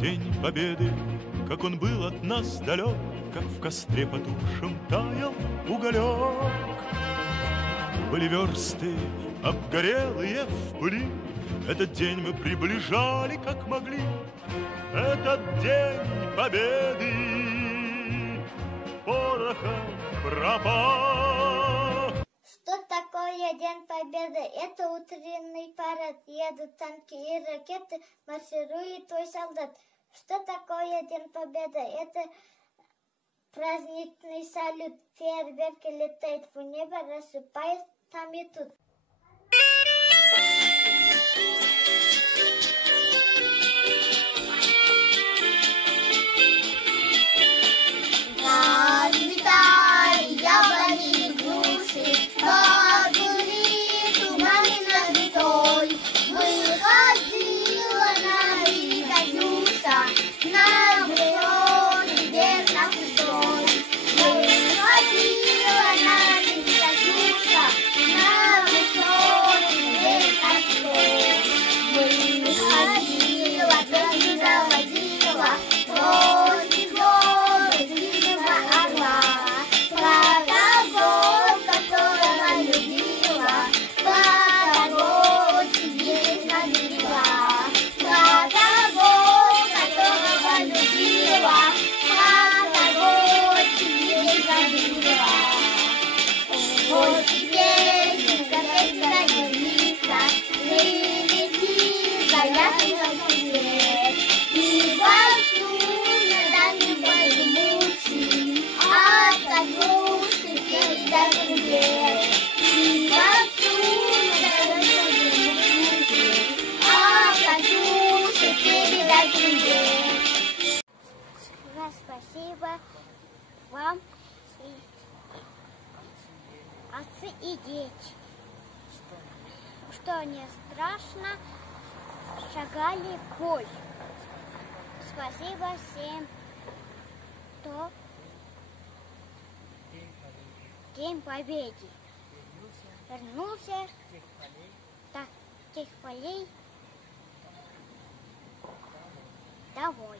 День Победы, как он был от нас далек, как в костре потухшем таял уголек. Были версты, обгорелые в пыли, этот день мы приближали, как могли. Этот день Победы порохом пропах. Что такое День Победы? Это утренний парад. Едут танки и ракеты, марширует твой солдат. Что такое День Победы? Это праздничный салют. Фейерверки летают в небо, рассыпаясь там и тут. Спасибо вам, отцы и дети, что не страшно шагали в бой. Спасибо всем, кто День Победы вернулся до тех полей домой.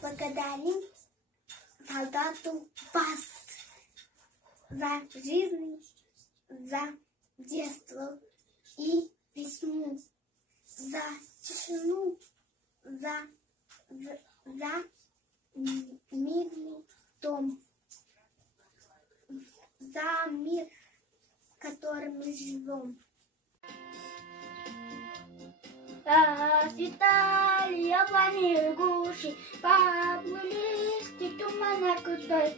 Благодарим солдату БАС за жизнь, за детство и весну, за тишину, за мирный дом, за мир, в котором мы живем. Расцветали яблони и груши, поплыли листья тумана крутой.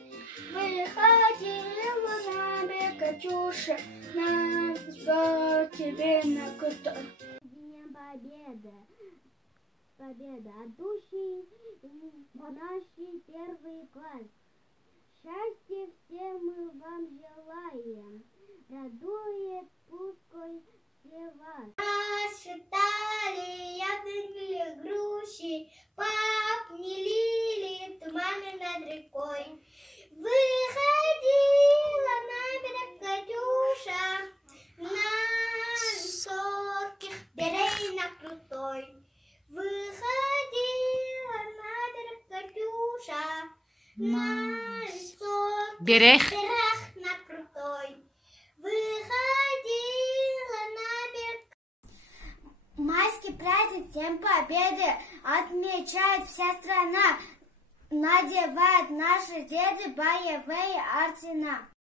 Выходила на берег Катюша, на высокий берег крутой. День Победы, победа от души в наш первый класс. Счастья всем мы вам желаем, радует пускай все вас. Расцветали яблони и груши, поплыли туманы над рекой. Выходила на берег Катюша, на высоких берегах крутой. Выходила на берег Катюша, на высоких берегах на крутой. Выходила на берег. Майский праздник День Победы отмечает вся страна. Надевают наши деды боевые ордена.